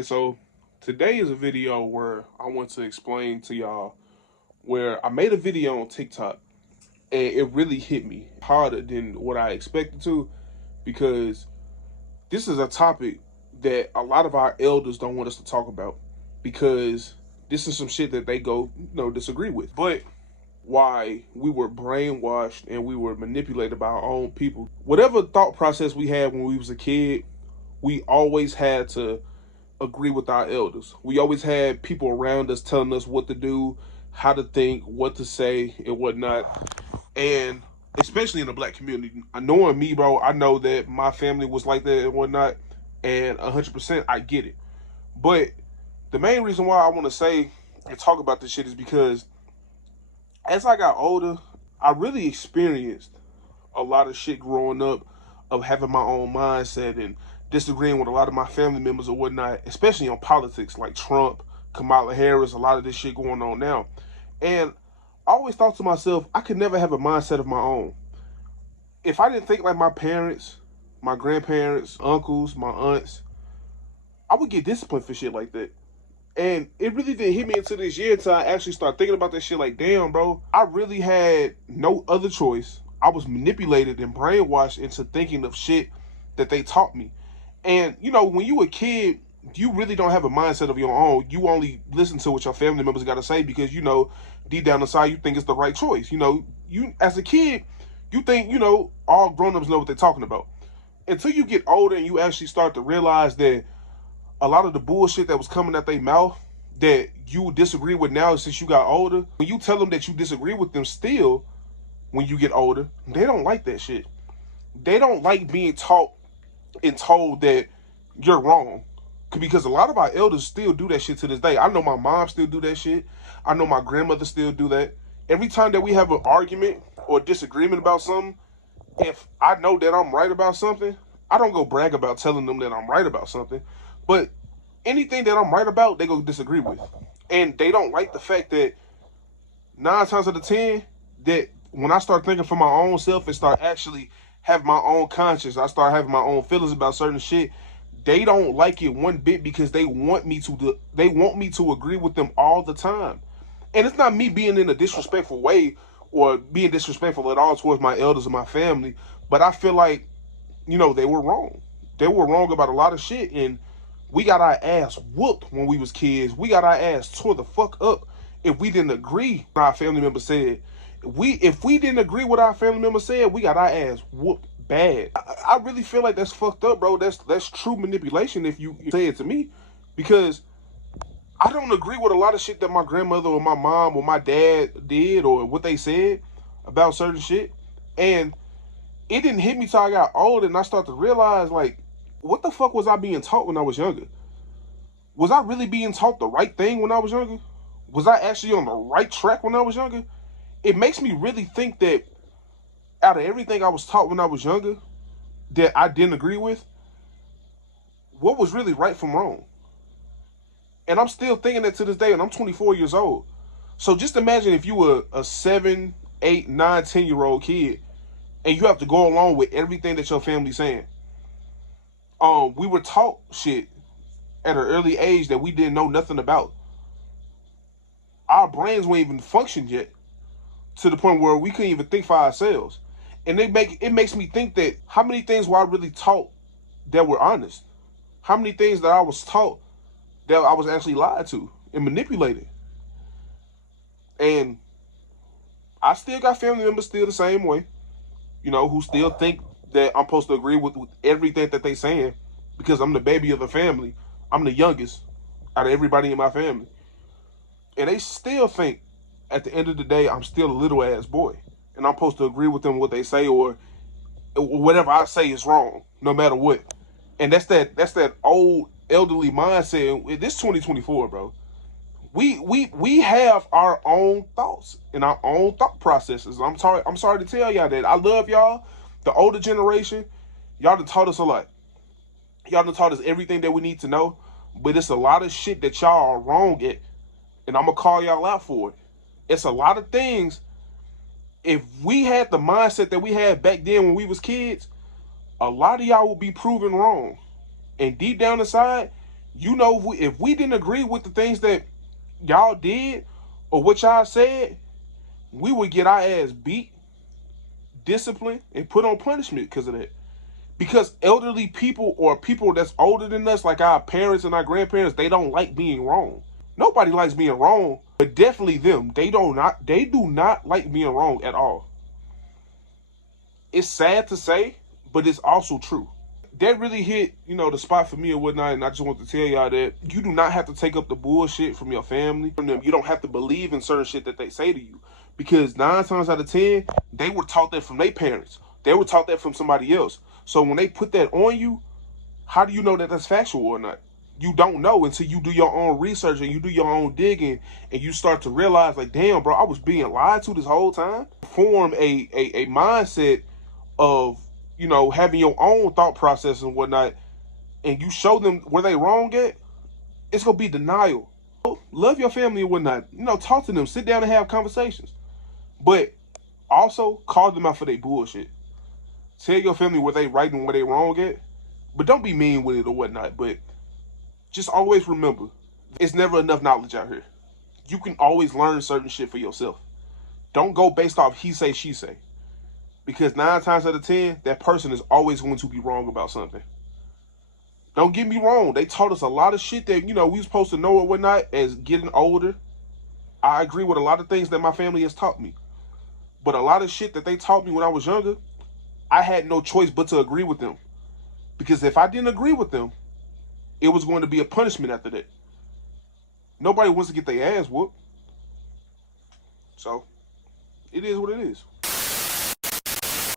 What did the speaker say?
Alright, so today is a video where I want to explain to y'all where I made a video on TikTok and it really hit me harder than what I expected to, because this is a topic that a lot of our elders don't want us to talk about, because this is some shit that they disagree with. But why we were brainwashed and we were manipulated by our own people. Whatever thought process we had when we was a kid, we always had to agree with our elders. We always had people around us telling us what to do, how to think, what to say, and whatnot. And especially in the black community, knowing me, bro, I know that my family was like that and whatnot, and 100% I get it. But the main reason why I want to say and talk about this shit is because as I got older, I really experienced a lot of shit growing up of having my own mindset and disagreeing with a lot of my family members or whatnot, especially on politics like Trump, Kamala Harris, a lot of this shit going on now. And I always thought to myself, I could never have a mindset of my own. If I didn't think like my parents, my grandparents, uncles, my aunts, I would get disciplined for shit like that. And it really didn't hit me until this year until I actually started thinking about that shit like, damn, bro, I really had no other choice. I was manipulated and brainwashed into thinking of shit that they taught me. And, you know, when you a kid, you really don't have a mindset of your own. You only listen to what your family members got to say because, you know, deep down inside, you think it's the right choice. You know, you as a kid, you think, you know, all grown-ups know what they're talking about. Until you get older and you actually start to realize that a lot of the bullshit that was coming out their mouth that you disagree with now since you got older, when you tell them that you disagree with them still when you get older, they don't like that shit. They don't like being taught and told that you're wrong, because a lot of our elders still do that shit to this day. I know my mom still do that shit. I know my grandmother still do that. Every time that we have an argument or disagreement about something, if I know that I'm right about something, I don't go brag about telling them that I'm right about something. But anything that I'm right about, they go disagree with. And they don't like the fact that 9 times out of 10, that when I start thinking for my own self and start actually have my own conscience, I start having my own feelings about certain shit, they don't like it one bit because they want me to agree with them all the time. And it's not me being in a disrespectful way or being disrespectful at all towards my elders and my family, but I feel like, you know, they were wrong. They were wrong about a lot of shit, and we got our ass whooped when we was kids. We got our ass tore the fuck up if we didn't agree with our family member said. If we didn't agree with our family member said, we got our ass whooped bad. I really feel like that's fucked up, bro. That's true manipulation if you say it to me, because I don't agree with a lot of shit that my grandmother or my mom or my dad did or what they said about certain shit. And it didn't hit me till I got older and I started to realize, like, what the fuck was I being taught when I was younger? Was I really being taught the right thing when I was younger? Was I actually on the right track when I was younger? It makes me really think that out of everything I was taught when I was younger that I didn't agree with, what was really right from wrong? And I'm still thinking that to this day, and I'm 24 years old. So just imagine if you were a 7, 8, 9, 10-year-old kid and you have to go along with everything that your family's saying. We were taught shit at an early age that we didn't know nothing about. Our brains weren't even functioned yet to the point where we couldn't even think for ourselves. And it makes me think that how many things were I really taught that were honest? How many things that I was taught that I was actually lied to and manipulated? And I still got family members still the same way, you know, who still think that I'm supposed to agree with everything that they saying because I'm the baby of the family. I'm the youngest out of everybody in my family. And they still think at the end of the day, I'm still a little ass boy. And I'm supposed to agree with them what they say, or whatever I say is wrong, no matter what. And that's that old elderly mindset. This 2024, bro. We have our own thoughts and our own thought processes. I'm sorry to tell y'all that. I love y'all. The older generation, y'all done taught us a lot. Y'all done taught us everything that we need to know. But it's a lot of shit that y'all are wrong at. And I'm going to call y'all out for it. It's a lot of things. If we had the mindset that we had back then when we was kids, a lot of y'all will be proven wrong. And deep down inside, You know, if we didn't agree with the things that y'all did or what y'all said, we would get our ass beat, disciplined, and put on punishment because of that. Because elderly people or people that's older than us, like our parents and our grandparents, they don't like being wrong. Nobody likes being wrong, but definitely them. They do not like being wrong at all. It's sad to say, but it's also true. That really hit, the spot for me and whatnot, and I just want to tell y'all that you do not have to take up the bullshit from your family, from them. You don't have to believe in certain shit that they say to you. Because 9 times out of 10, they were taught that from their parents. They were taught that from somebody else. So when they put that on you, how do you know that that's factual or not? You don't know until you do your own research and you do your own digging and you start to realize, like, damn, bro, I was being lied to this whole time. Form a mindset of, having your own thought process and whatnot, and you show them where they wrong at, it's going to be denial. Love your family and whatnot. Talk to them. Sit down and have conversations. But also call them out for their bullshit. Tell your family where they right and where they wrong at. But don't be mean with it or whatnot. But just always remember, it's never enough knowledge out here. You can always learn certain shit for yourself. Don't go based off he say, she say. Because 9 times out of 10, that person is always going to be wrong about something. Don't get me wrong. They taught us a lot of shit that, we was supposed to know or whatnot as getting older. I agree with a lot of things that my family has taught me. But a lot of shit that they taught me when I was younger, I had no choice but to agree with them. Because if I didn't agree with them, it was going to be a punishment after that. Nobody wants to get their ass whooped. So, it is what it is.